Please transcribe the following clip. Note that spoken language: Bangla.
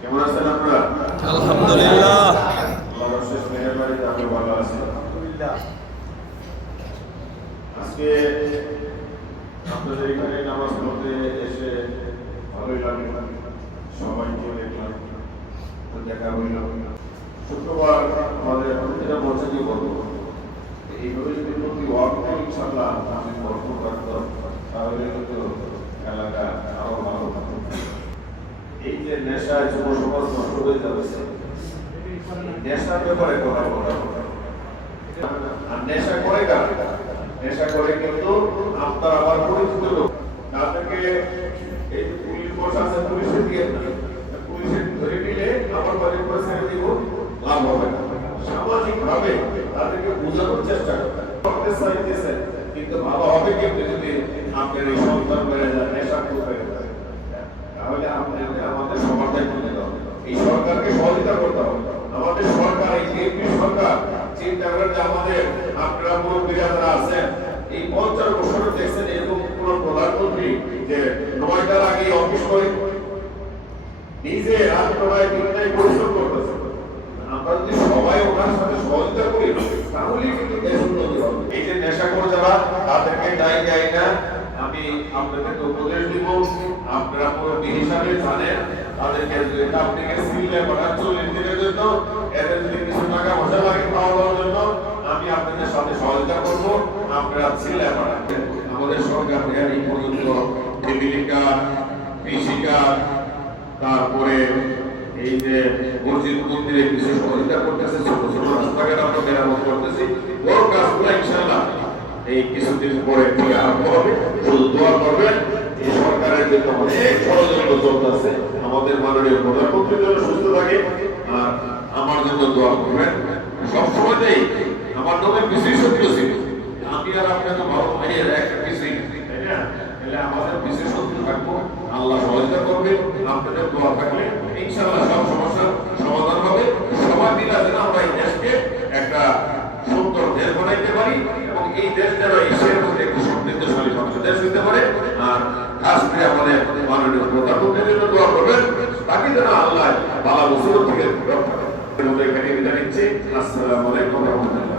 কেমন আছেন আপনারা? আলহামদুলিল্লাহ। আল্লাহর অশেষ মেহেরবানিতে আমি ভালো আছি। আজকে আপনাদের এখানে নামাজ পড়তে এসে ভালোই লাগলো, সবাইকে দেখলাম, দেখা হইল। শুক্রবার আমাদের প্রতিটা মসজিদে বলবো এইভাবে যদি প্রতি ওয়াক্ত ইনশাআল্লাহ আমি বর্তমান রাখতাম তাহলে কিন্তু এলাকা আরো ভালো হতো। এই যে নেশায় যুব সমাজ নষ্ট হয়ে যাচ্ছে, নেশার ব্যাপারে কথা বলা, আর নেশা করে কারা? নেশা করে কিন্তু আপনার আবার পরিচিত লোক, তাদেরকে এই পুলিশ ফোর্স আছে, পুলিশে দিয়ে পুলিশে ধরে নিলে আমার বাড়ির করে ছেড়ে দিব, লাভ হবে না। সামাজিক ভাবে তাদেরকে বোঝানোর চেষ্টা করতে চাইতেছে, কিন্তু ভালো হবে কিন্তু যদি আপনার এই সন্তান বেড়ে যায়, নেশা হয়ে যায়, তাহলে আমাদের সবার দায়িত্ব নিতে হবে। এই সরকারকে সহযোগিতা করতে হবে। আমাদের সরকার, এই বিএনপি সরকার চিন্তা করেন যে আমাদের আপনারা মুরব্বীরা যারা আছেন, এই 50 বছরে দেখছেন এরকম কোন প্রধানমন্ত্রী যে 9টার আগে অফিস করে নিজে রাত নয় দিনটাই পরিশ্রম করতেছে। আমরা যদি সবাই ওনার সাথে সহযোগিতা করি তাহলেই কিন্তু দেশ উন্নতি হবে। এই যে নেশা করে যারা, তাদেরকে দায়ী দেয় না, আমি আপনাদেরকে উপদেশ দিব, আপনারা মুরব্বী হিসাবে জানেন তাদেরকে আপনাকে সিভিলে পাঠান 40 দিনের জন্য, এদের যদি কিছু টাকা পয়সা লাগে পাওয়ার জন্য আমি আপনাদের সাথে সহযোগিতা করব, আপনারা সিভিলে পাঠান। আমাদের সরকার এই পর্যন্ত জীবিকা, কৃষিকা, তারপরে এই যে মসজিদ মন্দিরে কিছু সহযোগিতা করতেছে, ছোট ছোট রাস্তাঘাট আমরা মেরামত করতেছি, বড় কাজগুলো ইনশাআল্লাহ এই কিছুদিন পরে থেকে আরম্ভ হবে। শুধু দোয়া করবেন এই সরকারের যে অনেক ষড়যন্ত্র চলতেছে, আমাদের মাননীয় প্রধানমন্ত্রীর জন্য সুস্থ থাকে, আর আমার জন্য দোয়া করবেন। সবসময়তেই আমার নবীর বিশেষ সত্য ছিল, আমি আর আপনি তো ভালো ভাইয়ের একটা বিশেষ, তাই না? তাহলে আমাদের বিশেষ সত্য থাকবো, আল্লাহ সহযোগিতা করবে। আপনাদের দোয়া থাকলে ইনশাআল্লাহ সব সমস্যার সমাধান হবে। সবাই মিলে যেন আমরা এই দেশকে একটা সুন্দর দেশ বানাইতে পারি এবং এই দেশ যেন এশিয়ার মধ্যে একটি সমৃদ্ধশালী দেশ হতে পারে। আর খাস করে আমাদের মাননীয় প্রধানমন্ত্রীর জন্য দোয়া করবেন, তাকে যেন আল্লাহ বালা মুসিবত থেকে রক্ষা করে। এখানে বিদায় নিচ্ছি। আসসালামু আলাইকুম ওয়া রাহমাতুল্লাহ।